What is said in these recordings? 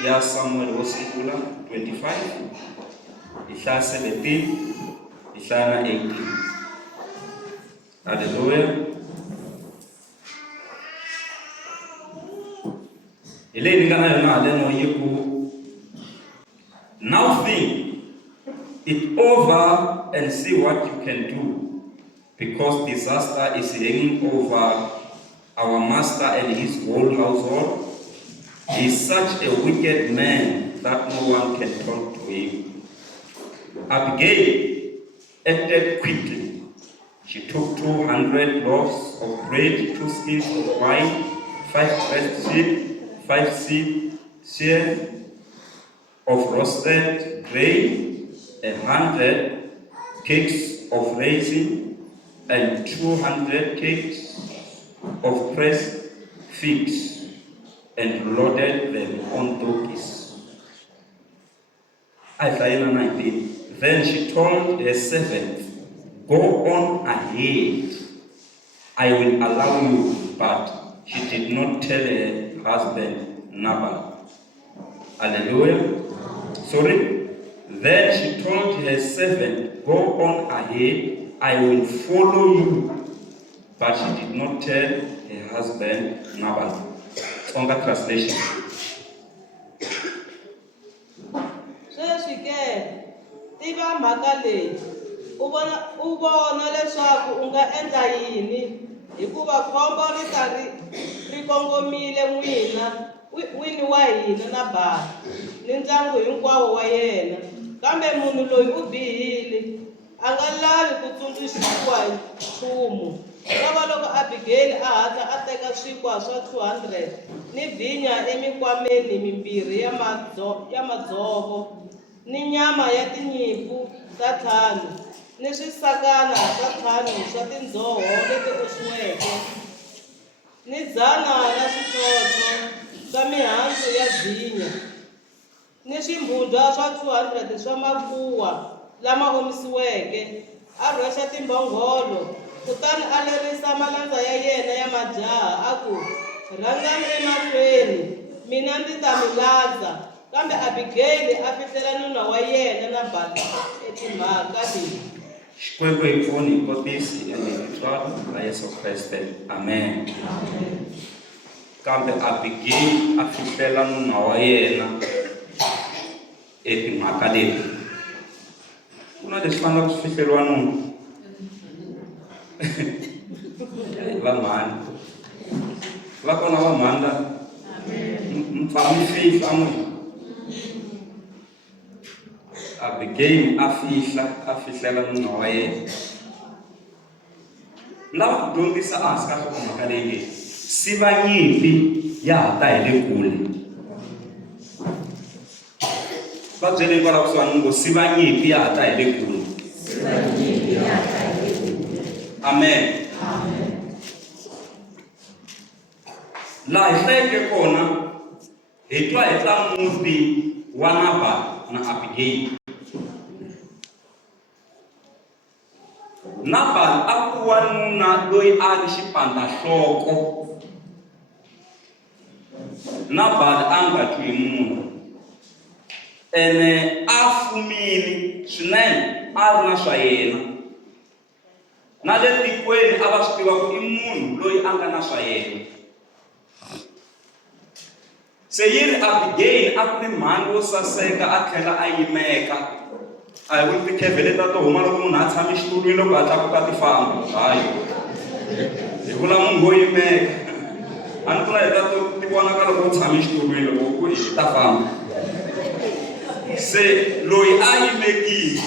Ya Samuel Osipula 25, Isha 17, Isha 18. Hallelujah. Now think it over and see what you can do, because disaster is hanging over our master and his whole household. He is such a wicked man that no one can talk to him. Abigail acted quickly. She took 200 loaves of bread, 2 skins of wine, 5 pressed sheep, 5 shears of roasted grain, 100 cakes of raisin, and 200 cakes of pressed figs, and loaded them on donkeys. Isaiah 19. Then she told her servant, "Go on ahead, I will allow you." But she did not tell her husband Nabal. Hallelujah. Sorry. Then she told her servant, "Go on ahead, I will follow you." But she did not tell her husband Nabal. Tsonga translation. Sweswi ke tiva mhaka leyi u vona leswaku u nga endla yini, hikuva khombo ri karhi ri kongomile n'wini wa hina Nabali ni ndyangu hinkwawo wa yena. Kambe munhu loyi u bihile, a nga lavi ku tsundzuxiwa hi nchumu. Loko Abigail a hatla a teka swinkwa swa 200 ni vinya emikwameni mimbirhi ya madzovo, ni nyama ya tinyimpfu ta 5, ni swisakana swa 5 swa tindzoho leti oxiweke, ni 100 na switsotso swa mihandzu ya vinya, ni swimbudwa swa 200 swa makuwa lama omisiweke. A rhwexa timbhongolo, kutani a lerisa malandza ya yena ya majaha a ku, "Rhangani emahlweni, mina ndzi ta mi landza." Kambe Abigail a fihlela nuna wa yena Nabali etimhaka leti. Xikwembu hi pfuni hi kotisi ende hi twala la Yesu Kreste. Amen. Kambe Abigail a fihlela nuna wa yena etimhaka leti. Ku na leswi faneleke swi fihleriwa nuna. Vamhani va kona vamhani la mpfami fihla n'wina. Abigail a fihlela nuna wa yena. Ni lava ku dyondzisa ehansi ka nhlokomhaka leyi nge siva nyimpi ya ha ta hi le kule. Va byele kwala kusuhani ngo siva nyimpi ya ha ta hi le kule. Amen. Laha hi hlayeke kona hi twa hi ta muti wa Nabali na Abigail. Nabali a kuwa nuna loyi a ri xipandzahloko. Nabali a nga twi hi munhu, ene a fumile swinene, a ri na swa yena. Na le tikweni a va swi tiva ku i munhu loyi a nga na swa yena. Se yi ri Abigail a ku ni mhani wo saseka a tlhela a yimeka. A hi vuli tikhevhele ta to huma loko munhu a tshame xitulwini loko a tlakuka ti famba. Hayi, hi vula munhu wo yimeka. A ni vula hi ta to ti vonaka loko u tshame xitulwini loko ku hi ta famba. Se loyi a yimekile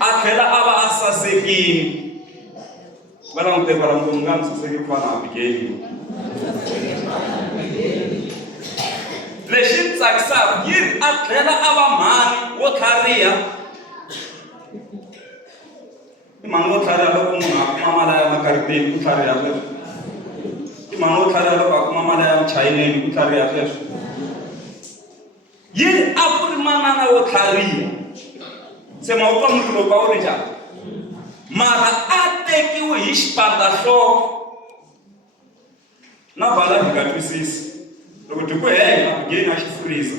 a tlhela a va a sasekile. Va languteka va languta nga ni saseki ku fana na Abigail. Lexi tsakisaka yi ri a tlhela a va mhani wo tlhariha. Imano tlhare loko munhu a kuma mali ya makariteni ku tlhariha sweswo. Imano tlhare loko a kuma mali ya muchayineni ku tlhariha sweswo. Yini a ku ri manana wo tlhariha. Se mawutwa muti loko a wu ri njhani. Mara a tekiwe hi xipandzahloko. Na bala hi nga twisisi. Loko ti ku hela Abigail a xi furisa.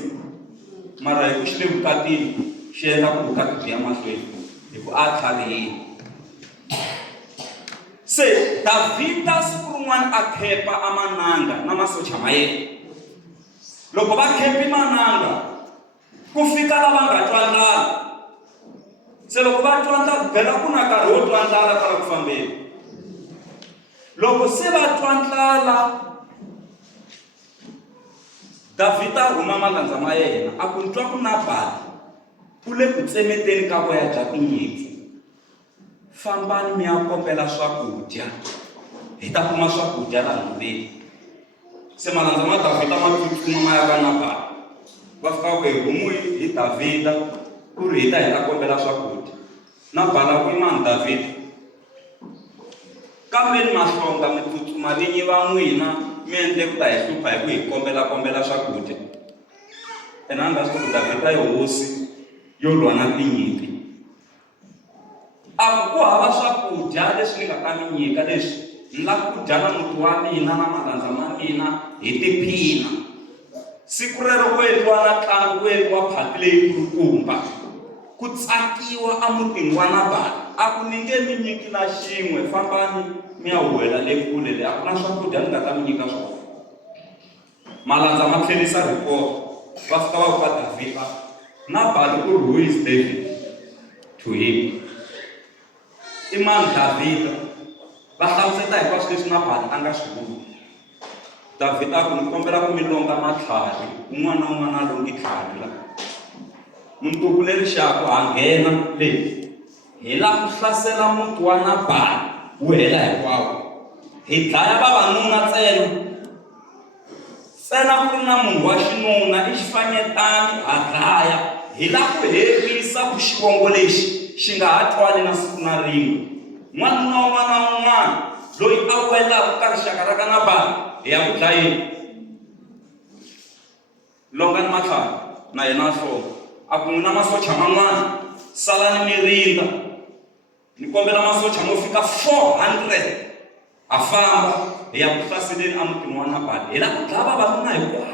Mara hi ku xi le vukatini xi endla ku vukati byi ya mahlweni. Hi ku a tlharihile. Se Davhida siku rin'wana a khepa a mananga na masocha ma yena. Loko va khepi mananga ku fika lava nga twandlala. Se loko va twandlala bela ku na nkarhi wo twandlala ka ku fambeni. Loko se va twandlala Davhida rhuma malandza ma yena a ku twa ku Nabali u le ku tsemeteni ka voya bya tinyimpfu. Fambani mi ya kombela swakudya hi ta kuma swakudya laha nhoveni. Se malandza ma Davhida ma tsutsuma ma ya ka Nabali. Va fika ku hi humu hi Davhida ku ri hi ta kombela swakudya. Nabali ku imani Davhida. Kambeni mahlonga mi tsutsuma vinyi va n'wina mi endle ku ta hi hlupha hi ku hi kombela swakudya. Ena nga swi ku Davhida hi hosi yo lwa na tinyimpi. A ku hava swakudya leswi ni nga ta mi nyika leswi ni lava ku dya na muti wa mina na malandza ma mina hi tiphina. Siku rero ku endliwa na ntlangu ku endliwa phati leyi kulukumba. Ku tsakiwa a mutini wa Nabali. A ku ni nge mi nyiki na xin'we fambani mi ya huwela le kule le. A ku na swakudya ni nga ta mi nyika swona. Malandza ma tlherisa report. Va fika va kwa Davhida. Nabali ku ri who is David to him. Imani Davhida. Va hlamuseta hinkwaswo leswi Nabali a nga swi vula. Davhida a ku ni kombela ku mi longa matlhari. Un'wana na un'wana a longi tlhari la. Muntuku leri xaku ha nghena leyi. Hi la ku hlasela muti wa Nabali wu hela hinkwawo. Hi dlaya vavanuna ntsena. Ntsena ku ri na munhu wa xinuna i xifanyetani ha dlaya. Hi la ku herisa ku xivongo lexi xi nga ha twani na siku na rin'we. N'wanuna un'wana na un'wana loyi a welaka ka rixaka ra ka Nabali hi ya ku dlayeni. Longa ni matlhari na yena a hlonga. A ku na masocha man'wana salani mi rinda. Ni kombela masocha mo fika 400 a famba hi ya ku hlaseleni a mutini wa Nabali. Hi la ku dlaya vavanuna hinkwavo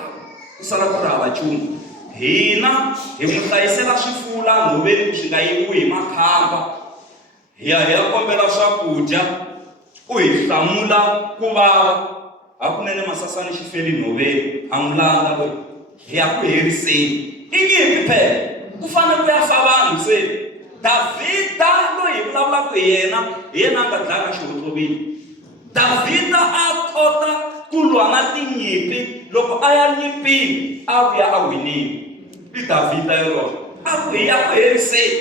ku sala ku ri hava nchumu. Hina hi n'wi hlayisela swifuwo laha nhoveni ku swi nga yiviwi hi makhamba. Hi ya kombela swakudya u hi hlamula ku vava. Hakunene Masasani xi feli nhoveni a n'wi landza loyi. Hi ya ku heriseni. I nyimpi phela ku fanele ku ya fa vanhu se. Davhida loyi hi vulavulaka hi yena a nga dlaya xihotlovini. Davhida a kota ku lwa na tinyimpi. Loko a ya nyimpini a vuya a winile. I Davhida yoloye. A ku hi ya ku heriseni.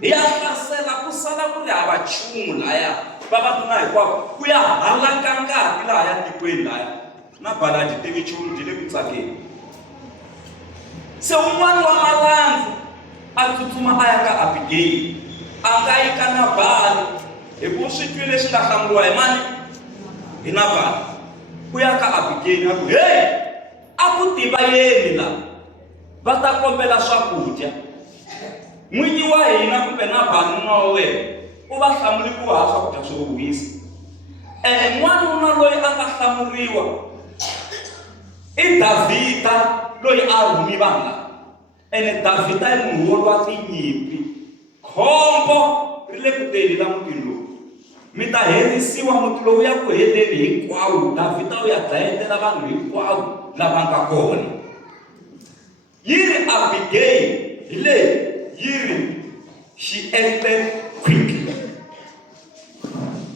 Hi ya hlasela ku sala ku ri hava nchumu lahaya. Vavanuna hinkwavo ku ya halaka ngati lahaya tikweni lahaya. Nabali a byi tivi nchumu byi le ku tsakeni. Se un'wana wa malandza a tsutsuma a ya ka Abigail. A nga yi ka Nabali. Hi ku swi twi leswi nga hlamuriwa hi mani? Hi Nabali. Ku ya ka Abigail a ku hey! A ku tiva yeni la. Va ta kombela swakudya. N'winyi wa hina kumbe Nabali nuna wa wena u va hlamuli ku hava swakudya swo wisa. N'wanuna loyi a nga hlamuriwa i Davhida loyi a rhumi vanhu lava. Davhida i munhu wo lwa tinyimpi. Khombo ri le ku teni la mutini lowu. Mi ta herisiwa muti lowu ya ku heleni hinkwawo. Davhida u ya dlayetela vanhu hinkwavo lava nga kona. Yi ri Abigail hi leyi yi ri she acted quickly.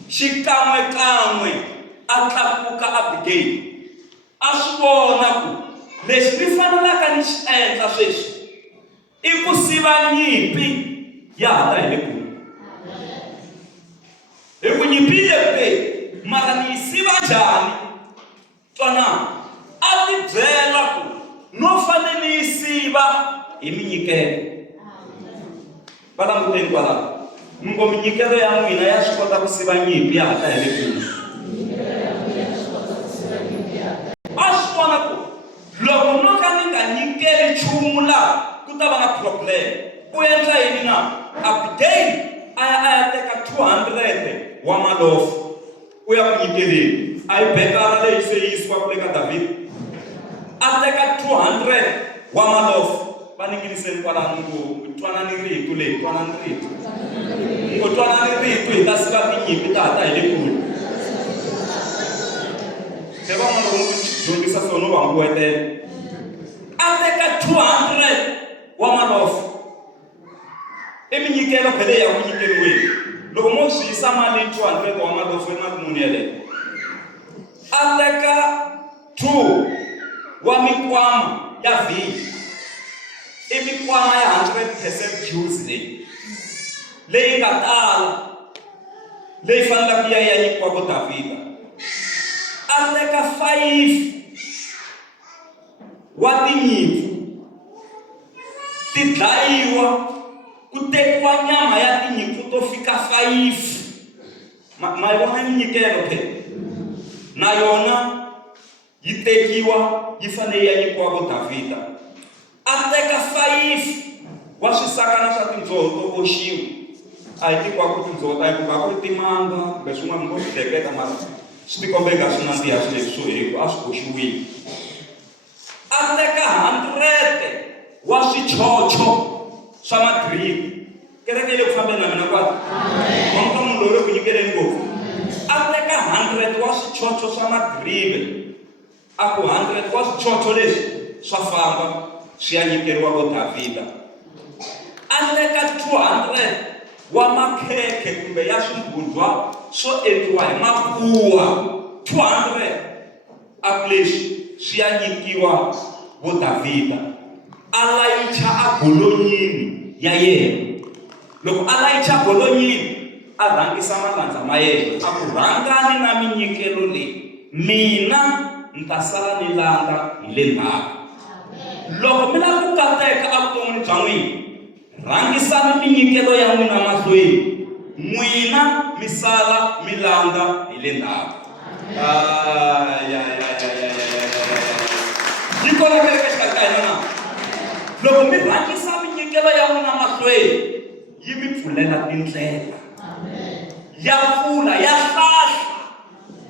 Xikan'wekan'we a tlakuka Abigail. A swi vona ku leswi ni fanelaka ni xi endla sweswi i ku siva nyimpi ya ha ta hi le kule. Hi ku nyimpi yi le kule mara ni yi siva njhani? Twanana. A ti byela ku no fanele ni yi siva hi minyikelo. va languteni kwalaho. Ngo minyikelo ya n'wina ya swi kota ku siva nyimpi ya ha ta hi le kule. A swi vona ku loko no ka ni nga nyikeli nchumu laha ku ta va na problem. U endla yini na? Abigail a ya teka 200 wa malofu u ya ku nyikeleni. A yi bekara leyi se yi yisiwa kule ka David. A teka 200 wa malofu. Va ningiliseni kwalano ku twanani rito leyi, twanani rito. Ku twanani rito hi ta siva tinyimpi ta ha ta hi le kule. Se van'wana loko n'wi dyondzisa so no va nguvetela. A teka 200 wa malofu. I minyikelo phela ya ku nyikeriweni. Loko mo swi yisa mali 200 wa malofu emakun'wini yaleyo. A teka 2 wa mikwama ya vhinyo. I mikwama ya 100% juice leyi nga tala leyi fanelaka ya nyikiwa ku Davhida. A teka 5 wa tinyimpfu ti dlayiwa ku tekiwa nyama ya tinyimpfu to fika 5. Ma vona minyikelo phela na yona yi tekiwa yi fanele ya nyikiwa ku Davhida. A teka 5 wa swisakana swa tindzoho to oxiwa. A hi tikwaku tindzoho ta hikuva ku ri timanga kumbe swin'wana ngo swi hleketa mara swi tikombeka swi nandziha swileswi swo hikuva a swi oxiwile. A teka 100 wa swichocho swa madiriva. Kereke yi le ku fambeni na mina kwati? Amen. Munhu loyi ku nyikeleni ngopfu. A teka 100 wa swichocho swa madiriva. A ku 100 wa swichocho leswi swa famba swi ya nyikeriwa ku Davhida. A teka 200 wa makhekhe kumbe ya swingudwa swo endliwa hi makuwa. 200 a ku leswi swi ya nyikiwa ku Davhida. A layicha a golonyini ya yena. Loko a layicha golonyini a rhangisa malandza ma yena. A ku rhangani na minyikelo leyi. Mina ni ta sala ni landza hi le ndzhaku. Loko mi lava ku kateka evuton'wini bya n'wina, rhangisani minyikelo ya n'wina mahlweni. N'wina mi sala mi landza hi le ndzhaku. Yi kona kereke exikarhi ka hina na? Loko mi rhangisa minyikelo ya n'wina mahlweni, yi mi pfulela tindlela. Ya pfula, ya hlahla.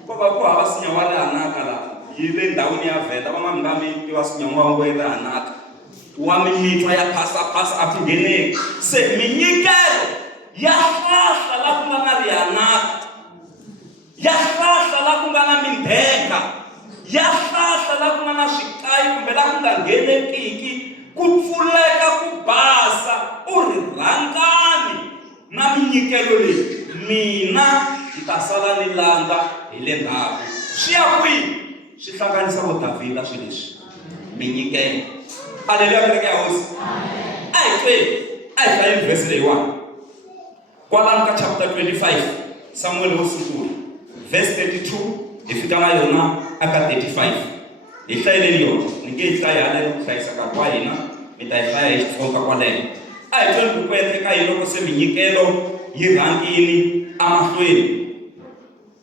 Ko va ku hava nsinya wa rihanaka laha. Yi le ndhawini ya Venda va nga mi tiva sinyan'wa wa yena hanaka wa mimitwa ya phasa a phingeneki. Se minyikelo ya hlahla la ku nga na rihanaka, ya hlahla la ku nga na mindhenga, ya hlahla la ku nga na swikayi kumbe la ku nga nghenekiki. Ku pfuleka ku basa. U ri rhangani na minyikelo leyi. Mina ni ta sala ni landza hi le ndzhaku. Swi ya kwihi? Swi hlanganisa ku Davhida swilo leswi. Minyikelo. Haleluya kereke ya hosi. A hi hlayeni verse leyiwani. Kwalano ka chapter 25 Samuel wo sungula verse 32 hi fika na yona aka 35. Hi hlayeleni yona. Ni nge yi hlayi haleno ku hlayisa ka kwa hina. Mi ta yi hlaya hi Xitsonga kwaleno. A hi tweni buku eka hina loko se minyikelo yi rhangini emahlweni.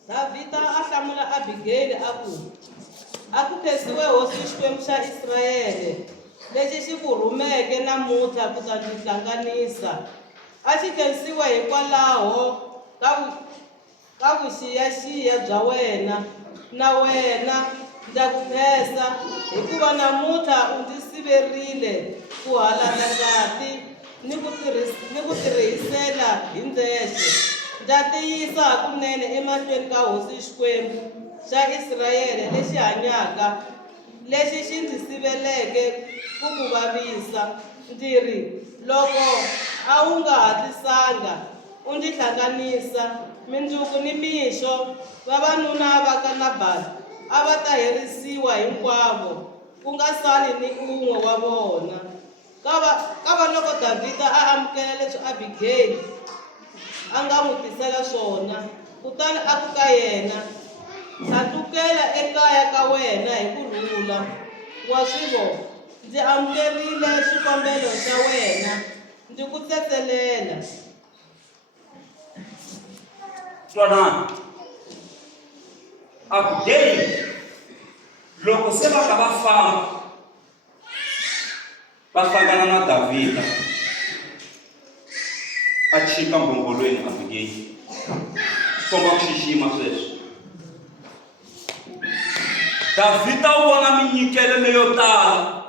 Davhida a hlamula Abigail a ku khensiwe hosi Xikwembu xa Israyele lexi xi ku rhumeke namuntlha ku ta ndzi hlanganisa. A xi khensiwe hikwalaho ka vuxiyaxiya bya wena, na wena ndza ku khensa hikuva namuntlha u ndzi siverile ku halata ngati ni ku tirhisela hi ndzexe. Ndza tiyisa hakunene emahlweni ka hosi Xikwembu xa Israyele lexi hanyaka, lexi xi ndzi siveleke ku ku vavisa. Ndzi ri loko a wu nga hatlisanga u ndzi hlanganisa, mindzuku ni mixo vavanuna va ka Nabali a va ta herisiwa hinkwavo, ku nga sali ni un'we wa vona. Ka va loko Davhida a amukela leswi Abigail a nga n'wi tisela swona, kutani a ku ka yena, hlatukela ekaya ka wena hi kurhula. Wa swi vona, ndzi amukerile xikombelo xa wena ndzi ku tsetselela. Twanani, Abigail loko se va kha va famba va hlangana na Davhida a chika mbhongolweni. Abigail komba ku xixima sweswo. Davhida u vona minyikelo leyo tala.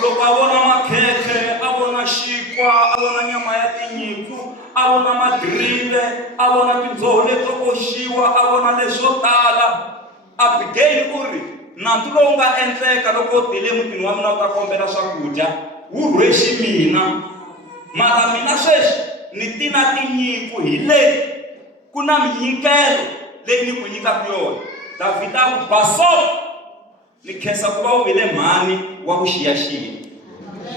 Loko a vona makhekhe, a vona xinkwa, a vona nyama ya tinyimpfu, a vona madirive, a vona tindzoho leto oxiwa, a vona leswo tala. Abigail u ri nandzu lowu nga endleka loko u tile emutini wa mina u ta kombela swakudya wu rhwexe mina, mara mina sweswi ni ti na tinyimpfu hi leti ku na minyikelo leyi ni ku nyikaka yona. Davhida a ku baso ni khensa ku va u vile mhani wa vuxiyaxiya.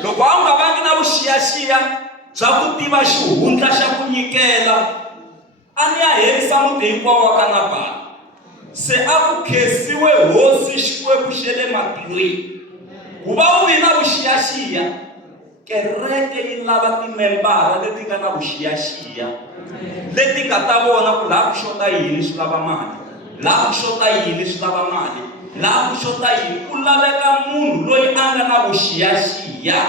Loko a wu nga vangi na vuxiyaxiya bya ku tiva xihundla xa ku nyikela, a ni ya herisa muti hinkwawo wa ka Nabali. Se a ku khensiwe hosi Xikwembu xa le matilweni. Ku va u vi na vuxiyaxiya, kereke yi lava timembara leti nga na vuxiyaxiya, leti nga ta vona ku laha ku xota yini swi lava mali, laha ku xota yini swi lava mali, laha ku xota yini ku laveka munhu loyi a nga na vuxiyaxiya.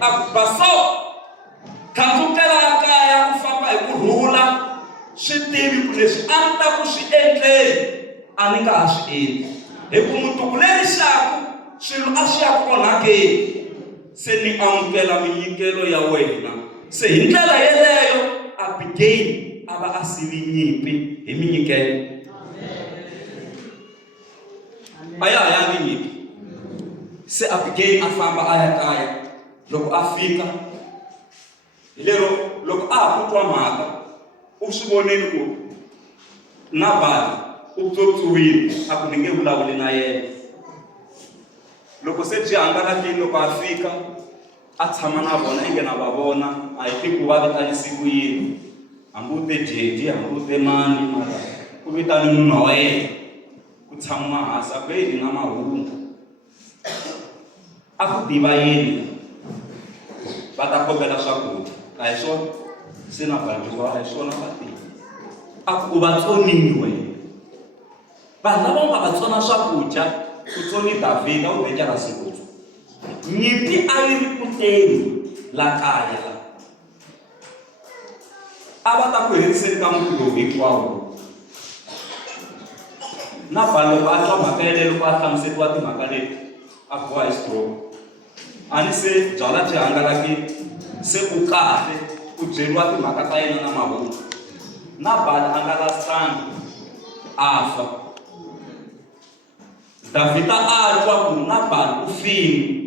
A ku baso khandzukela kaya ku famba hi kurhula, swi tivi ku leswi a ni ta ku swi endleni a ni nga ha swi endli, hi ku mutuku lerixaku swilo a swi ya ku onhakeni. Se ni amukela minyikelo ya wena. Se hi ndlela yeleyo Abigail a va a sivi nyimpi hi minyikelo. A ya ha yangi nyimpi. Se Abigail a famba a ya kaya. Loko a fika hi lero loko a ha ku twa mhaka u swi voneni ku Nabali u tswotswiwile, a ku ni nge vulavuli na yena. Loko se byi hangalakile, loko a fika a tshama na vona inge na va vona a hi tiku va vitanisi ku yini, hambi u te Jeje, hambi u te mani, mara ku vitani nuna wa yena, ku tshama hansi a ku hi na mahungu. A ku tiva yini va ta kombela swakudya, a hi swona se Nabali a hi swona va tiva. A ku va tsoniwe, vanhu lava nga va tsona swakudya ku tsoni Davhida u vekela siku. Nyimpi a yi ri kuteni la kaya la. A va ta ku heriseni ka muti lowu hinkwawo. Nabali loko a twa mhaka yeleyo, loko a hlamusetiwa timhaka leti a boha hi stroke. A ni se byala byi hangalakile, se u kahle ku byeriwa timhaka ta yena na mahungu. Nabali a nga lastangi a fa. Davhida a twa ku Nabali u file.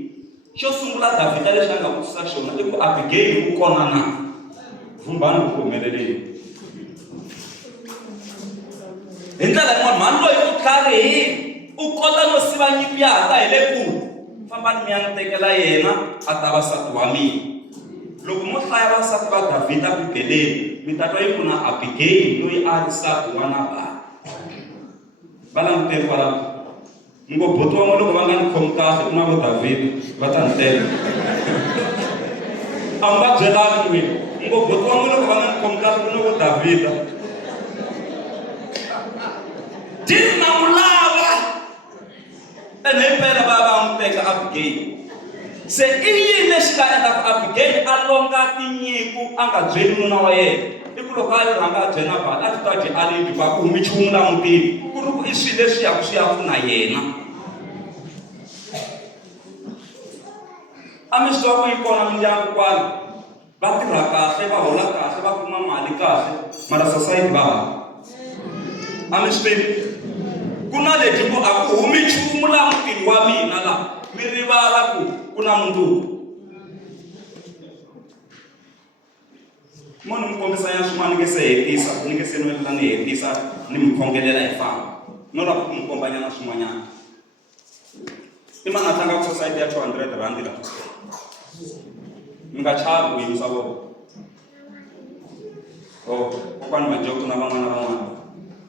Xo sungula Davhida lexi a nga vutisa xona i ku Abigail u kona na? Vumbhani ku humeleleni. Hi ndlela yin'wana mhani loyi u tlharihile, u kota no siva nyimpi ya ha ta hi le kule. Fambani mi ya ni tekela yena a ta vasati wa mina. Loko mo hlaya vasati va Davhida Bibeleni, mi ta twa yi ku na Abigail loyi a ri nsati wa Nabali. Va languteni kwalaho. Ngo buti wa loko va nga ni khomi kahle ku na vo Davhida va ta ni teka. A mi va byelani n'wina, ngo buti wa loko va nga ni khomi kahle ku na vo Davhida. Dini na n'wi lava ene himpela va n'wi teka Abigail. Se i yini lexi nga endlaka Abigail a longa tinyimpfu a nga byeli nuna wa yena? I ku loko a yi rhanga a byela Nabali a ti twa dyi alibi va ku humi nchumu la mutini, ku ri ku i swilo leswi yaku swi ya pfuna yena. A mi swi tiva ku yi kona mindyangu kwala va tirha kahle, va hola kahle, va kuma mali kahle, mara society va hava. A mi swi tivi ku na lebyi ku a ku humi nchumu la mutini wa mina la mi rivala ku na mundzuku. Munhu mi kombisa ya swin'wana ni nge se hetisa, ni nge se nwela ni hetisa ni mi khongelela hi famba. No lava ku mi kombanyana swin'wanyana. I mani a tlangaka society ya 200 rand la? Mi nga chavi ku yimisa vona. Kokwani Majoku na van'wana.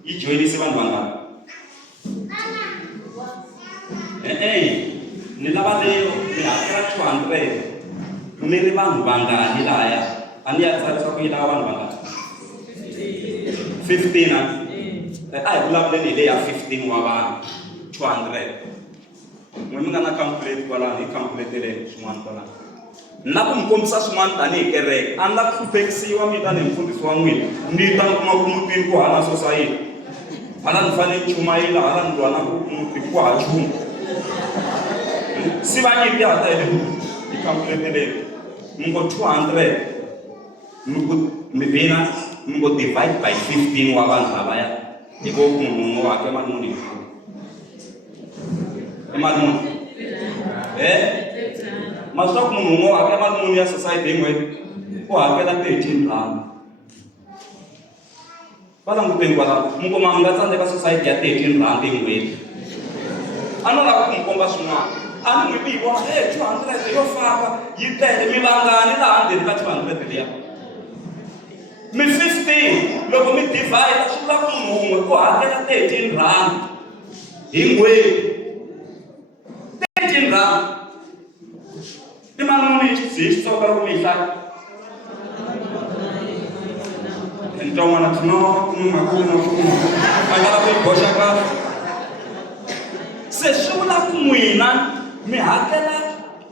Yi joyinise vanhu vangani? Ni lava leyo ni hakela 200. mi ri vanhu vangani lahaya a ni ya tsarisa ku yi lava vanhu vangani 15 a hi vulavuleni hi le ya 15 wa vanhu 200 n'we mi nga na calculate kwalano hi calculeteleni swin'wana kwalano na ku mi kombisa swin'wana tanihi kereke a ni la ku hluphekisiwa mi tanihi mfundhisi wa n'wina ni ta ni kuma ku mutini ku hava sosayiti hala ni fanele ni chumayela hala ni lwa na ku muti ku hava nchumu si va nyiki hata hi le hi calculeteleni mi ngo 200 mi bina mi ngo divide by 15 wa vanhu lavaya hi vo munhu un'we wa hakela mali muni i mali muni maswaku munhu un'we wa hakela mali muni ya society hi n'hweti u hakela 13 rand va languteni kwalaho mi kuma mi nga tsandzeka society ya 13 rand hi n'hweti a no lava ku mi komba swin'wana a ni n'wi mi vona 200 yo famba yi tele mi vangani laha ndzeni ka 200 liya mi 15 loko mi divide swi vula ku munhu un'we u hakela 13 rand hi n'hweti 13 rand i mali muni hi xitsonga loko mi yi hlaya nton'wana a lava ku yi boxa kahle se swi vula ku n'wina mi hakela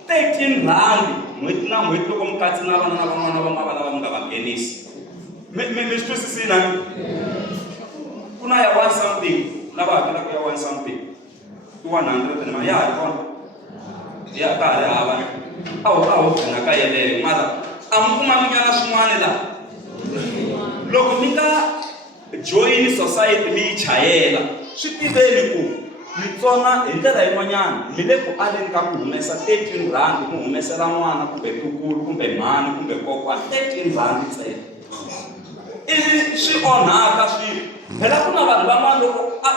13 rand n'hweti na n'hweti loko mi katsi na vana na van'wana va nga va lava mi nga va nghenisi mi swi twisisina ku na ya 1 something lava hakelaka ya 1 something i 100 ma ya ha ri kona ya ka ha ri hava a ho nghena ka yeleyo mara a mi kuma mi nyana swin'wana laha loko mi nga join society mi yi chayela swi tiveni ku mi tsona hi ndlela yin'wanyana mi le ku aleni ka ku humesa 13 rand mi humesela n'wana kumbe tukulu kumbe mhani kumbe kokwana 13 rand ntsena ivi swi onhaka swilo phela ku na vanhu van'wana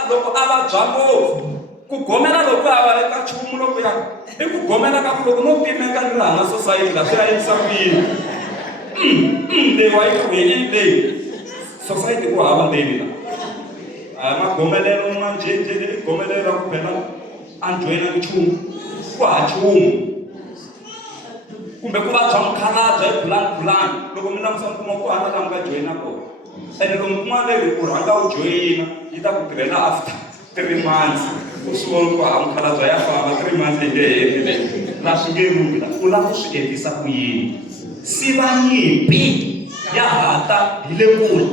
loko a vabya ngopfu ku gomela loko a va le ka nchumu loko ya i ku gomela ka ku loko no pimeka ni laha na society la swi ya endlisa ku yini leyi wa yi ku hi leyi society ku hava ndeni la a magomelelo ma njhenjheni i gomelelo ra ku phela a ni joyina nchumu ku ha nchumu kumbe ku vabya mukhalabye hi pulani loko mi langusa mi kuma ku hana laha mi nga joyina kona ene loko mi kuma leri u rhanga u joyina yi ta ku tirhela after 3 months u swi vona ku ha mukhalabye ya famba 3 months leyi leherile laha swi nge lungi la u lava ku swi endlisa ku yini siva nyimpi ya hata hi le kule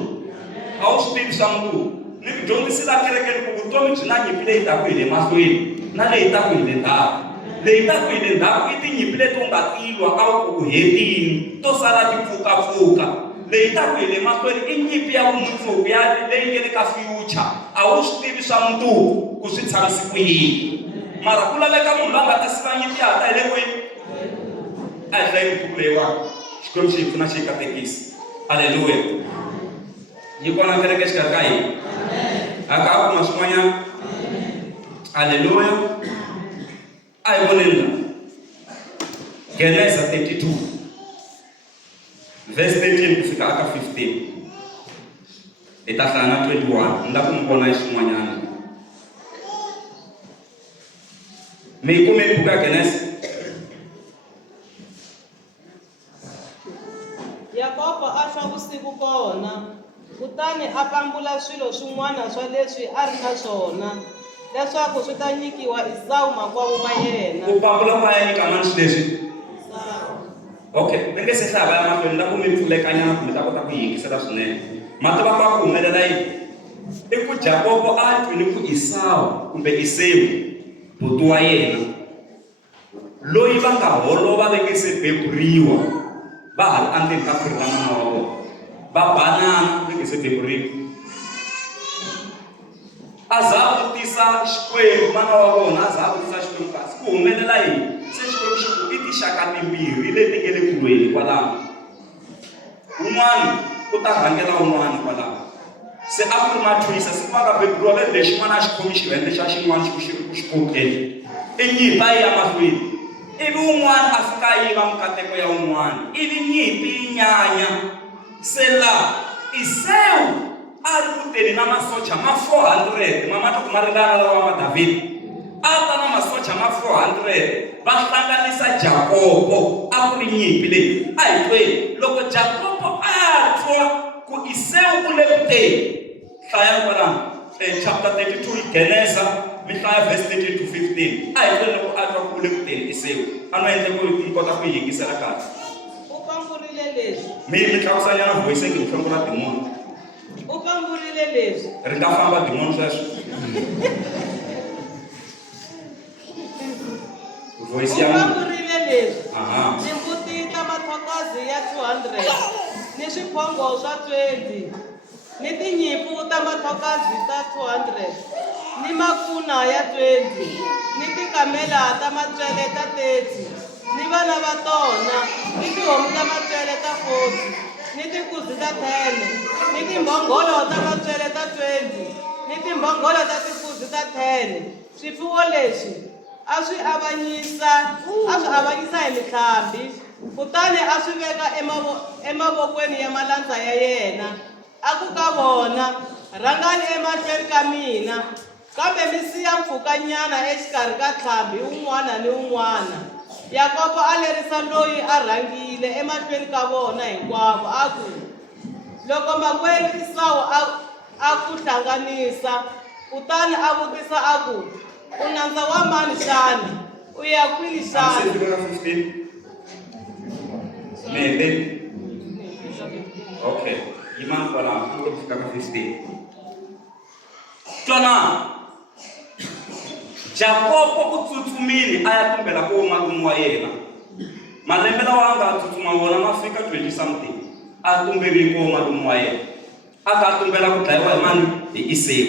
a wu swi tivi swa mundzuku ni ku dyondzisela kerekeni ku vutomi byi na nyimpi leyi taka hi le mahlweni na leyi taka hi le ndzhaku leyi taka hi le ndzhaku i tinyimpi leti u nga tilwa a wu ku hetini to sala ti pfukapfuka leyi taka hi le mahlweni i nyimpi ya vumundzuku ya leyi nge le ka future a wu swi tivi swa mundzuku ku swi tshamisi ku yini mara ku laveka munhu loyi a nga ta siva nyimpi ya hata hi le kwini a hi hlayi buku leyiwani xikwembu xi hi pfuna xi hi katekisi halleluya yi kona kereke xikarhi ka hina aka a kuma swin'wanyana halleluya a hi voneni la Genesa 32 verse 13 ku fika aka 15 hi ta hlaya na 21 ni la ku mi vona hi swin'wanyana mi yi kume buku ya Genesa Yakobo a swa vusiku kona kutani a pambula swilo swin'wana swa leswi a ri na swona leswaku swi ta nyikiwa Esau makwavo wa yena. Ku pambula kwa ya nyika mani swilo leswi okay mi nge se hlaya va ya mahlweni la ku mi pfulekanyana kumbe ta kota ku yingisela swinene mativa kwa ku humelela yini i ku Jakobo a twile ku Esau kumbe Esau buti wa yena loyi va nga holova va nge se beburiwa va ha ri andzeni ka khwiri ra mana wa vona va banana va nge se beburiwa a za a vutisa Xikwembu mana wa vona a za a vutisa Xikwembu kasi ku humelela yini se Xikwembu xi ku i tinxaka timbirhi leti nge le kulweni kwalaho un'wana u ta rhangela un'wana kwalaho se a ku ri mathwisa se ku va nga beburiwa ve lexi n'wana a xi khomi xivendle xa xin'wana xi ku xi kokeli i nyimpi yi ya mahlweni ivi un'wana a fika a yiva mikateko ya un'wana ivi nyimpi yi nyanya se laha Esau a ri kuteni na masocha ma 400 ma ma ringana lawa ma Davhidi ata na masocha ma 400 va hlanganisa Jakobo a ku ri nyimpi leyi a hi tweni loko Jakobo a twa ku Esau u le ku teni. Hlaya kwalano chapter 32 Genesis mi hlaya verse 13 to 15 a hi tweni loko a twa ku u le ku teni Esau a no endle ku yi kota ku yingisela kahle. U pamburile leswi. Mi tlakusanyana voice ngi hlongora demon. U pamburile leswi. Ri ta famba demon sweswo. Voice ya pamburile leswi. Aha. Timbuti ta mathokazi ya 200 ni swiphongo swa 20 ni tinyimpfu ta mathokazi ta 200 ni makuna ya 20 ni tikamela ta matswele ta 30 ni vana va tona ni tihomu ta matswele ta 40 ni timbuzi ta 10 ni timbhongolo ta matswele ta 20 ni timbhongolo ta timbuzi ta 10. Swifuwo leswi a swi avanyisa hi mitlhambi kutani a swi veka emavokweni ya malandza ya yena. A ku ka vona, rhangani emahlweni ka mina, kambe mi siya mpfhukanyana exikarhi ka ntlhambi wun'wana ni wun'wana. Yakobo a lerisa loyi a rhangile emahlweni ka vona hinkwavo a ku, loko makwerhu Esau a ku hlanganisa, kutani a vutisa a ku, u nandza wa mani xana? U ya kwini xana? Okay. Iman kwala ku fika ka 15. Twana Jakobo u tsutsumile a ya tumbela ko malume wa yena. Malembe lawa anga tsutsuma wona ma fika 20 something. A tumbeli ko malume wa yena. A ka tumbela ku dlayiwa hi mani? Hi Esau.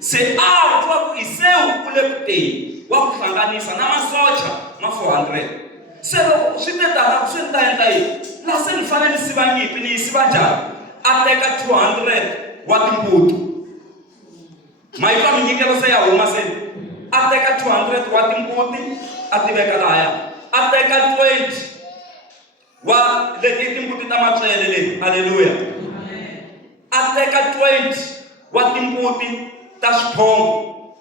Se a twa ku Esau u le ku teni wa ku hlanganisa na masocha ma 400. Se loko swi te tala swi ta endla yini? La se ni fanele si va nyimpi ni si va njhani? A teka 200 wa timbuti. Maitwa minyikelo se ya huma se. A teka 200 wa timbuti a ti veka lahaya. A teka 20 wa leti timbuti ta matswele leti. Haleluya. A teka 20 wa timbuti ta swiphongo.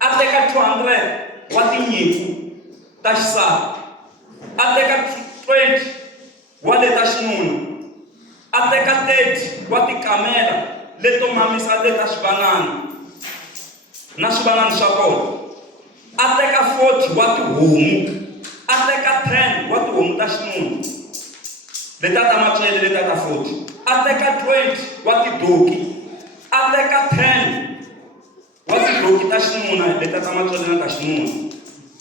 A teka 200 wa tinyimpfu ta xisati. A teka 20 wa leta xinuna. A teka 30 wa tikamela leto mamisa leta swivanana na swivanana swa kona. A teka 40 wa tihomu. A teka 10 wa tihomu ta xinuna leta ta matswele leta ta 40. A teka 20 wa tidoki. A teka 10 wa tidoki ta xinuna leta ta matswele na ta xinuna.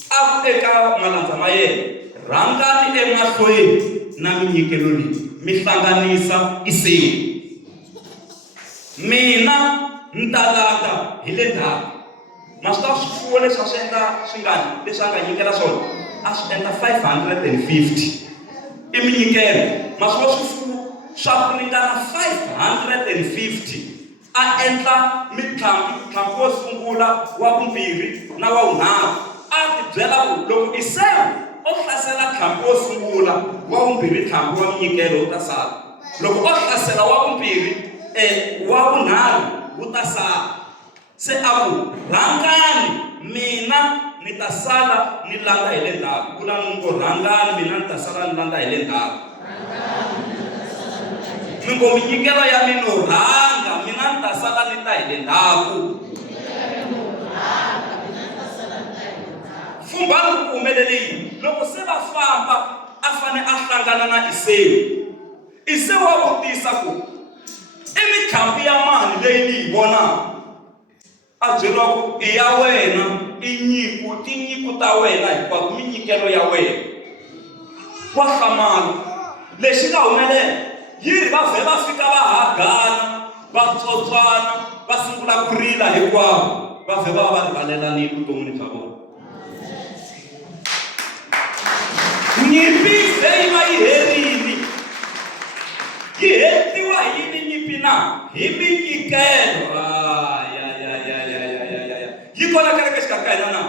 A ku eka malandza ma yena, rhangani emahlweni na minyikelo leyi mi hlanganisa Esau. Mina ntalata hi le ndzhaku. Ma swi tiva swifuwo leswi a swi endla swingani leswi a nga nyikela swona? A swi endla 550. I minyikelo. Ma swi tiva swifuwo swa ku ringana 550. A endla ntlhambi wo sungula, wa vumbirhi na wa vunharhu. A ti byela ku loko Esau o hlasela ntlhambi wo sungula, wa vumbirhi ntlhambi wa minyikelo wu ta sala. Loko o hlasela wa vumbirhi wa vunharhu wu ta sala. Se a ku rhangani mina ni ta sala ni landa hi le ndzhaku. Vula ngo rhangani mina ni ta sala ni landa hi le ndzhaku. Mingo minyikelo ya mina rhanga mina ni ta sala ni ta hi le ndzhaku. Fumbani ku humelele yini? Loko se va famba a fane a hlangana na Esau. Esau wa vutisa ku i mitlhambi ya mani leyi ni yi vonaka? A byeriwa ku i ya wena, i tinyiku ta wena hinkwato, minyikelo ya wena. Wa hlamala. Lexi nga humelela, yiri va vhe va fika va hagana, va tsotswana, va sungula ku rila hinkwavo. Va vhe va rivalela vuton'wini bya vona. Nyimpi leyi va yi herile. Yi hetiwa hi yini nyimpi na? Hi minyikelo. Yi kona kereke xikarhi ka hina na?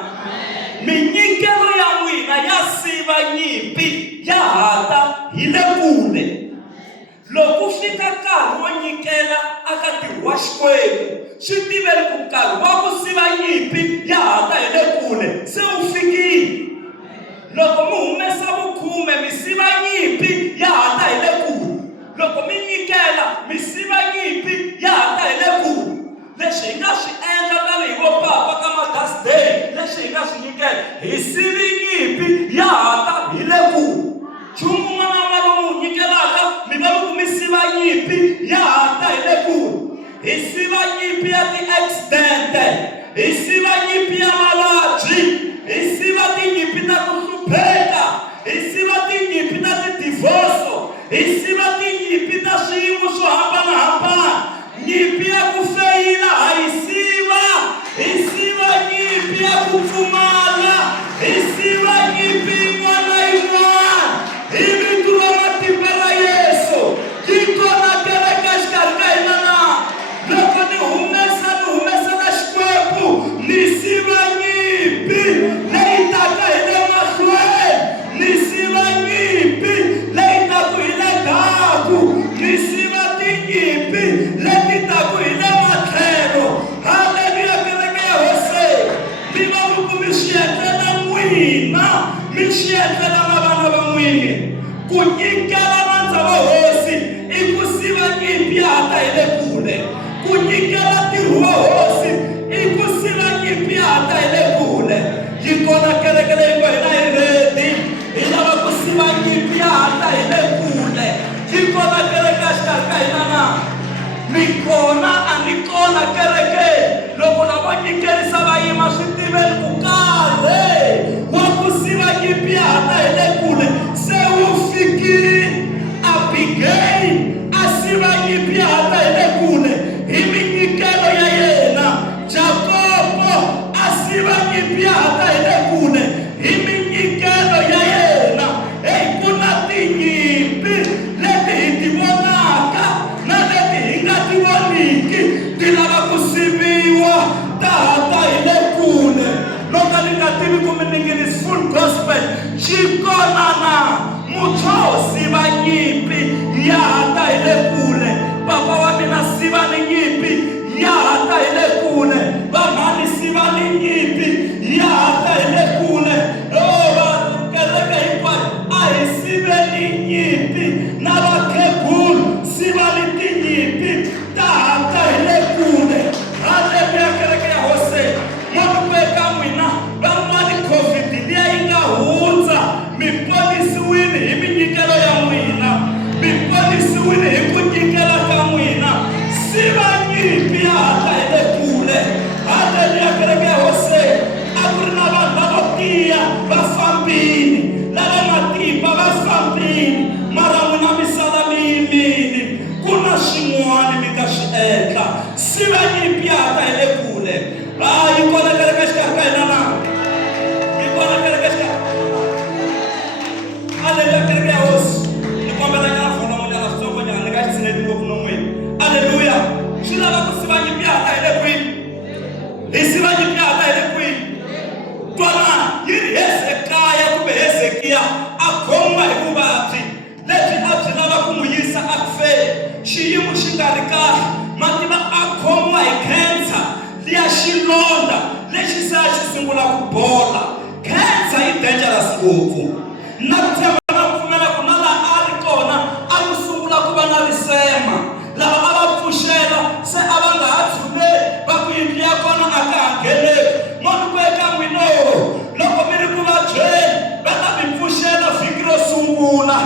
Minyikelo ya n'wina ya siva nyimpi, ya hata hi le kule. Loko fika nkarhi wo nyikela aka tirhiwa Xikwembu, swi tiveni ku nkarhi wa ku siva nyimpi ya hata hi le kule. kule se u fikile. Loko mi humesa vukhume misiva nyimpi ya ha ta hi le kule. Loko mi nyikela misiva nyimpi ya ha ta hi le kule. Leswi hi nga swi endla tanihi vo papa ka Mother's Day, leswi hi nga swi nyikela hi sivi nyimpi ya ha ta hi le kule. Nchumu n'wana wa lomu nyikelaka mi nga loko mi siva nyimpi ya ha ta hi le kule. Hi siva nyimpi ya ti-accident-e, hi siva nyimpi ya mavabyi, hi siva tinyimpi ta ku hlupheka, hi siva tinyimpi ta ti-divorce, hi siva tinyimpi ta swiyimo swo hambanahambana. Nyimpi ya ku feyila ha yi siva, hi siva nyimpi ya ku pfumala, hi siva nyimpi yin'wana na yin'wana. Hi vito ra matimba ra Yesu yi kona kereke xikarhi ka hina na. Loko ni humesela Xikwembu ni siva nyimpi leyi taka hi le mahlweni, ni siva nyimpi leyi taku hi le ndzhaku, ni siva tinyimpi leti taku hi le matlhelo. Haleluya kereke ya Hosi. Mi va loko mi swi endlela n'wina, mi swi endlela na vana va n'wina. Ku nyikela mandza wa Hosi i ku siva nyimpi ya ha ta hi le kule. Ku nyikela ntirho wa Hosi i ku siva nyimpi ya ha ta hi le kule. Yi kona kereke leyi nga hina hi redi, hi lava ku siva nyimpi ya ha ta hi le kule. Yi kona kereke ya xikarhi ka hina na. Mi kona a ni kona kereke. Loko lavo nyikerisa va yima swi tiveni ku karhi wa ku siva nyimpi ya ha ta hi le kule se wu fikile. Abigail a siva nyimpi ya ha ta hi le kule hi minyikelo ya yena. Jakobo a siva nyimpi ya ha ta hi le kule hi minyikelo ya yena. Ku na tinyimpi leti hi ti vonaka na leti hi nga ti voniki ti lava ku siviwa ta ha ta hi le kule. Loko ni nga tivi ku meaning is full gospel, xi kona na muntshwa wo siva nyimpi ya ha ta hi le kule. Papa wa mina siva ni nyimpi ya ha ta hi le kule. Vamhani siva ni nyimpi ya ha ta hi le kule. Kereke hinkwayo a hi siveni nyimpi, na vakhegulu siva ni tinyimpi ta ha ta hi le kule. Haleluya kereke ya Hosi. Munhu eka n'wina van'wani COVID liya yi nga hundza, mi ponisiwile hi minyikelo ya n'wina, mi ponisiwile hi ku nyikela ka n'wina. Siva nyimpi ya ha ta hi le kule. Haleluya kereke ya Hosi. A ku ri na vanhu lavo tiya va fambile, lava matimba va fambile, mara n'wina mi sala mi yimile. Ku na swin'wana mi nga swi endla. Siva nyimpi ya ha ta hi le kule. Yi kona kereke xikarhi ka hina na. Yi kona kereke xikarhi. Haleluya kereke ya Hosi. Ni kombela nyana fona n'wanyana switsongo nyana ni nga xi tshineti ngopfu no n'wina. Haleluya. Swi lava ku siva nyimpi ya ha ta hi le kwini. Hi siva nyimpi ya ha ta hi le kwini. Twana yi ri Hezekaya kumbe Hezekiya a khomiwa hi vuvabyi lebyi a byi lava ku n'wi yisa a ku feni. Xiyimo xi nga ri kahle. Mativa a khomiwa hi cancer liya xilonda lexi se a xi sungula ku bola. Cancer yi dangerous ngopfu. Na ku tshemba na ku pfumela ku na laha a ri kona a ku sungula ku va na risema. Lava a va pfuxela se a va nga ha tshuneli, va ku yindlu ya kona a ka ha ngheneki. Munhu ku eka n'wina loko mi ri ku vabyeni va ta mi pfuxela vhiki ro sungula,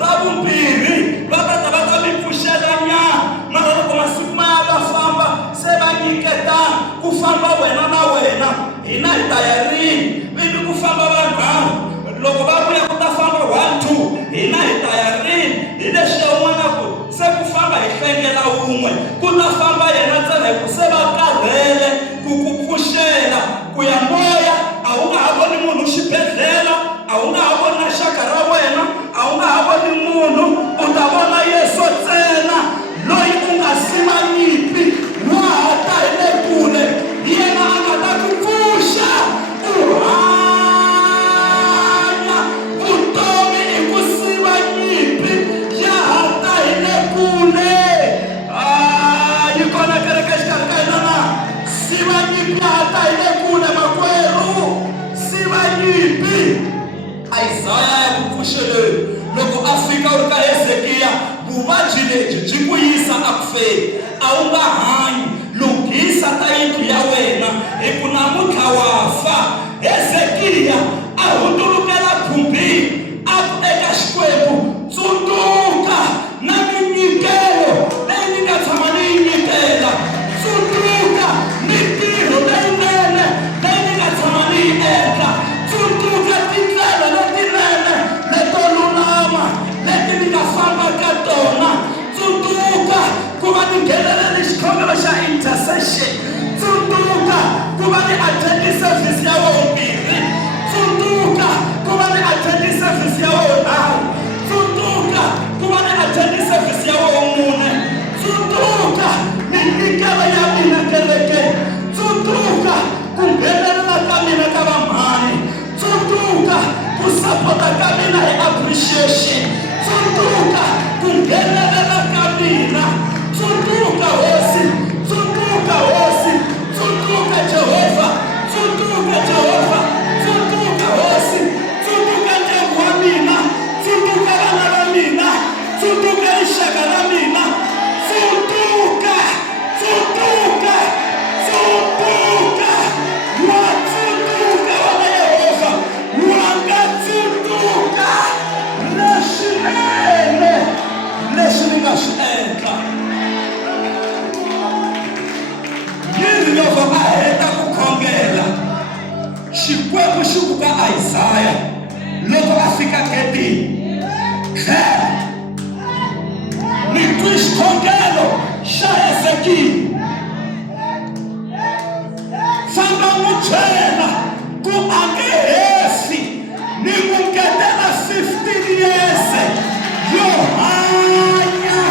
ra vumbirhi va ta mi pfuxela nyana, mara loko masiku maya va famba se va nyiketana ku famba wena na wena, hina hi ta ya rini? Vini ku famba vanharhu, loko va vuya ku ta famba 1 2, hina hi ta ya rini? Hi leswi yan'wana ku se ku famba hi hlengela wun'we, ku ta famba yena ntsena hi ku se va karhele ku ku pfuxela. Ku ya moya a wu nga ha voni munhu xibedhlele, a wu nga ha voni na xaka ra wena, a wu nga ha voni munhu, u ta vona Yesu ntsena loyi u nga siva nyimpi wa ha ta hi le kule. Yena a nga ta ku pfuxa u hanya vutomi hi ku siva nyimpi ya ha ta hi le kule. Yi kona kereke xikarhi ka hina lebyi byi ku yisa akufeni. A wu nga hanyi. Lunghisa ta yindlu ya wena hi ku namuntlha wa fa. Hezekiya a hundulukela khumbini a ku eka Xikwembu, tsundzuka na minyikelo leyi ni nga tshama ni yi nyikela. Tsundzuka mitirho leyinene leyi ni nga tshama ni yi endla. Tsundzuka tindlela letinene leto lulama leti ni nga famba ka tona. Tsundzuka ku va ni nghenelela xikhongelo xa intercession. Tsundzuka ku va ni attend service ya vumbirhi. Tsundzuka ku va ni attend service ya vunharhu. Tsundzuka ku va ni attend service ya vumune. Tsundzuka minyikelo ya mina kerekeni. Tsundzuka ku nghenelela ka mina ka vamhani. Tsundzuka ku sapota ka mina hi appreciation. Tsundzuka ku nghenelela ka mina. Tsundzuka Hosi, tsundzuka Hosi, tsundzuka Jehova, tsundzuka Jehova, tsundzuka Hosi, tsundzuka ndyangu wa mina, tsundzuka vana va mina, tsundzuka rixaka ra mina. Tsundzuka, tsundzuka, tsundzuka, wa tsundzuka wena Yehova, wa nga tsundzuka leswinene leswi ni nga swi endla. Yini loko a heta ku khongela, Xikwembu xi ku ka Isaya loko a fika getini, ni twi xikhongelo xa Hezekiya. Famba n'wi byela ku a nge hesi ni ku ngetela 15 years yo hanya.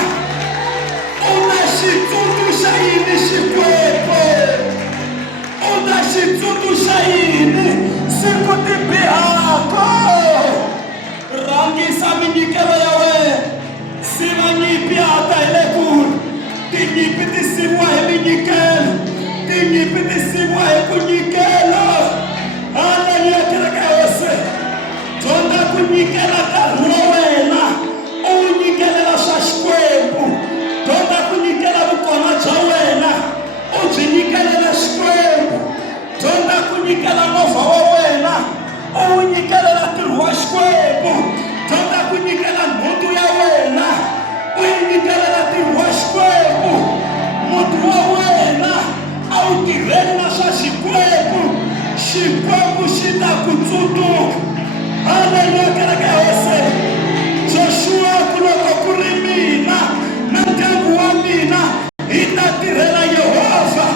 U na xitsundzuxa yini Xikwembu? U na xitsundzuxa yini siku ti bihaka? Rhangisa minyikelo ya wena. Siva nyimpi hata hi le kule. Tinyimpi ti siviwa hi minyikelo. Tinyimpi ti siviwa hi ku nyikela. Haleluya, kereke ya Hosi. Dyondza ku nyikela nkarhi wa wena. U wu nyikelela swa Xikwembu. Dyondza ku nyikela vukona bya wena. U byi nyikelela Xikwembu. Dyondza ku nyikela movha wa wena. U wu nyikelela ntirho wa Xikwembu. Dyondza ku nyikela nhundzu ya wena. U yi nyikelela ntirho wa Xikwembu. Muti wa wena a wu tirheni na swa Xikwembu. Xikwembu xi ta ku tsundzuka. Haleluya, kereke ya Hosi. Joshua ku loko ku ri mina na ndyangu wa mina hi ta tirhela Yehova.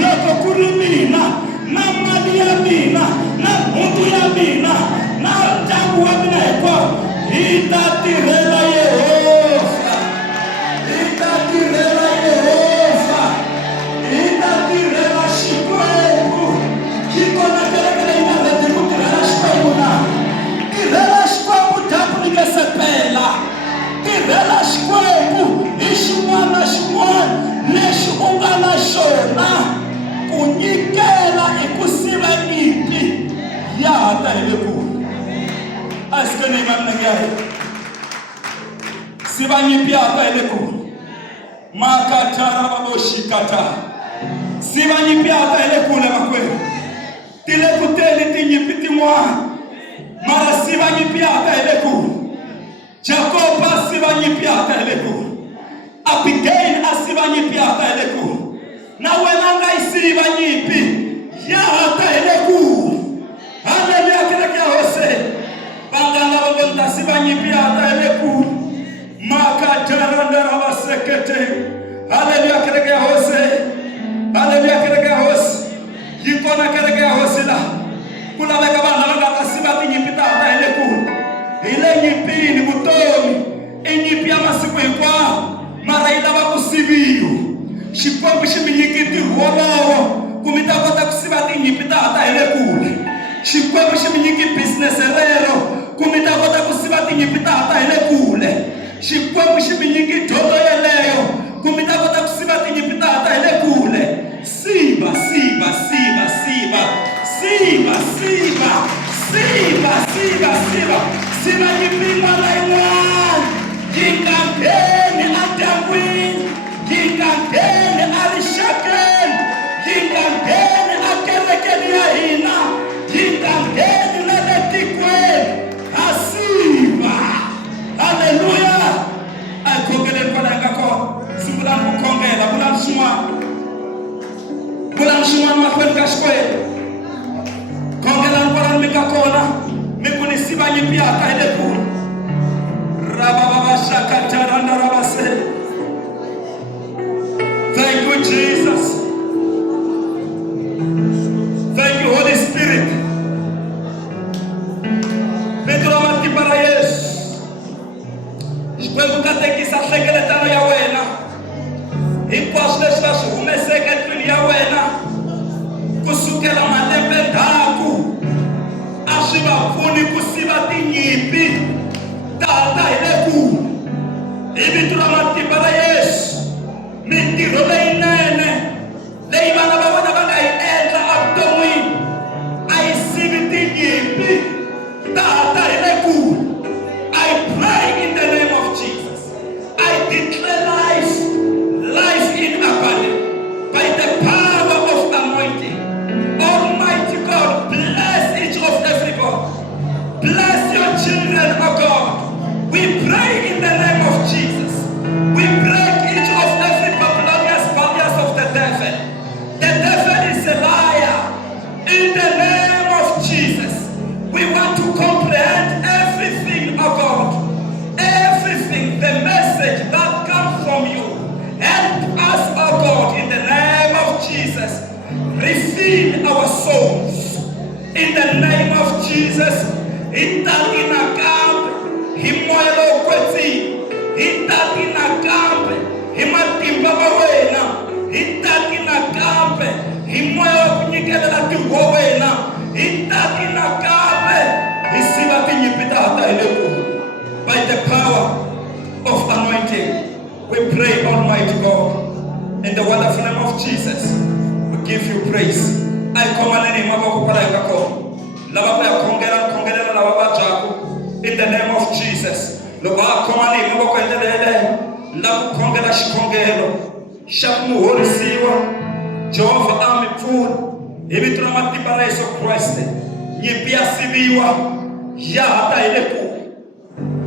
Loko ku ri mina na mali ya mina na nhundzu ya mina na ndyangu wa mina hinkwawo hi ta tirhela Yehova. Hi ta tirhela Yehova. Hi ta tirhela Xikwembu. Yi kona kereke leyi nga rhandzi ku tirhela Xikwembu na? Tirhela Xikwembu dyambu ri nga se pela. Tirhela Xikwembu hi xin'wana na xin'wana lexi u nga na xona. Ku nyikela i ku siva nyimpi ya hata hi le kule. A hi sikeni hi manenge ya hina. Siva nyimpi ya hata hi le kule. Makatara vaboxikata. Siva nyimpi ya hata hi le kule makwenu. Ti le ku teni tinyimpi tin'wana. Mara siva nyimpi ya hata hi le kule. Jacoba siva nyimpi ya hata hi le kule. Abigail a siva nyimpi ya hata hi le kule. Na wena nga yi siva nyimpi ya hata hi le kule. Haleluya, kereke ya Hosi. Vanganga va ngo ta siva nyimpi ya hata hi le kule. Makatarandara vasekete. Haleluya, kereke ya Hosi. Haleluya, kereke ya Hosi. Yi kona kereke ya Hosi la. Ku laveka vanhu lava nga ta siva tinyimpi ta hata hi le kule. Hi le nyimpini vutomi i nyimpi ya masiku hinkwawo, mara yi lava ku siviwa. Xikwembu xi mi nyiki ntirho wolowo ku mi ta kota ku siva tinyimpi ta hata hi le kule. Xikwembu xi mi nyiki business rero ku mi ta kota ku siva tinyimpi ta hata hi le kule. Xikwembu xi mi nyiki dyondzo yeleyo ku mi ta kota ku siva tinyimpi ta hata hi le kule. Siva, siva, siva, siva, siva, siva, siva, siva, siva, siva nyimpi yin'wana na yin'wana yi nga ngheni a ya hina yi nga ngheni na le tikweni hasiva. Haleluya. A hi khongeleni kwala hi nga kona. Sungulani ku khongela. Vulani swin'wana mahlweni ka Xikwembu. Khongelani kwalani mi nga kona. Mi ku ni siva nyimpi ya ka hi le kule. Thank you, Jesus. Thank you, Holy Spirit. Vito ra matimba ra Yesu. Xikwembu katekisa nhlengeletano ya wena. Hinkwaswo leswi va swi humeseke endlwini ya wena kusukela malembe ndzhaku a swi va pfuni ku siva tinyimpi tata hi le kule. Hi vito ra matimba ra Yesu, mintirho leyinene leyi vana va vona va nga yi endla evuton'wini a yi sivi tinyimpi tata hi le kule. I pray in the name of Jesus. I declare life in abundance by the power of anointing. Almighty God, bless each of everybody. Bless your children, oh God. We pray in the name of Jesus. We break each of every barriers of the devil. The devil is a liar. In the name of Jesus, we want to comprehend everything, oh God. Everything, the message that comes from you. Help us, oh God, in the name of Jesus. Refill our souls. In the name of Jesus. Itakina kambe, himoelo kwezi. Itakina kambe, himatimba wawena. Itakina kambe, himoelo kunyikelela tiwa wena. Itakina kambe, isiva tinyipita hata ileku. By the power of anointing, we pray, Almighty God, in the wonderful name of Jesus. We give you praise. I command any maboko para ikako. In the name of Jesus. Jehovah ami pfuna. Hi vito ra matimba ra Yesu Kriste. Nyimpi ya siviwa ya hata hi le kule.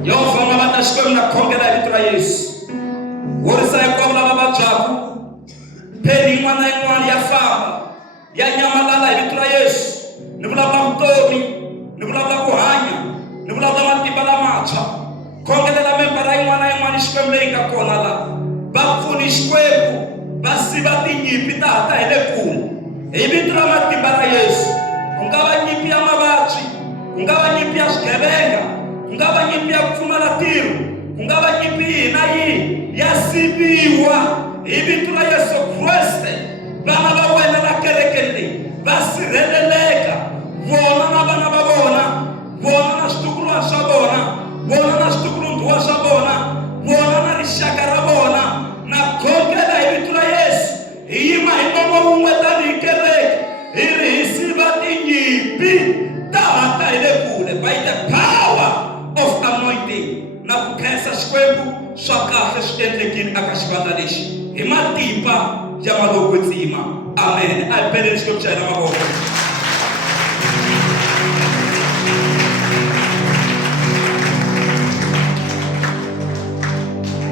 Jehovah nga va ta Xikwembu na khongela hi vito ra Yesu. Horisa hinkwavo lava vabyaku. Pheni yin'wana na yin'wana ya famba. Ya nyamalala hi vito ra Yesu. Ni vulavula vutomi, ni vulavula ku hanya, ni vulavula matimba lamantshwa. Khongelela membara yin'wana na yin'wana Xikwembu leyi nga kona laha. Va pfuni Xikwembu, va siva tinyimpi ta hata hi le kule. Hi vito ra matimba ra Yesu. Ku nga va nyimpi ya mavabyi, ku nga va nyimpi ya swigevenga, ku nga va nyimpi ya ku pfumala tirho, ku nga va nyimpi yihi na yihi ya siviwa hi vito ra Yesu Kriste. Vana va wena la kerekeni leyi va sirheleleka. Vona na vana va vona, vona na switukuluwa swa vona, vona na switukulu-ndhuwa swa vona, vona na rixaka ra vona. Na khongela hi vito ra Yesu, hi yima hi nomo wun'we tanihi kereke, hi ri hi siva tinyimpi ta hata hi le kule by the power of anointing. Na ku khensa Xikwembu swa kahle swi endlekile aka xivandla lexi hi matimba ya maloko ntsima. Amen. A hi beleni Xikwembu xa hina mavoko.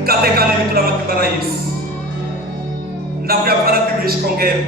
Katekani vito ra matimba ra Yesu. Na ku ya pfala tilo hi xikhongelo.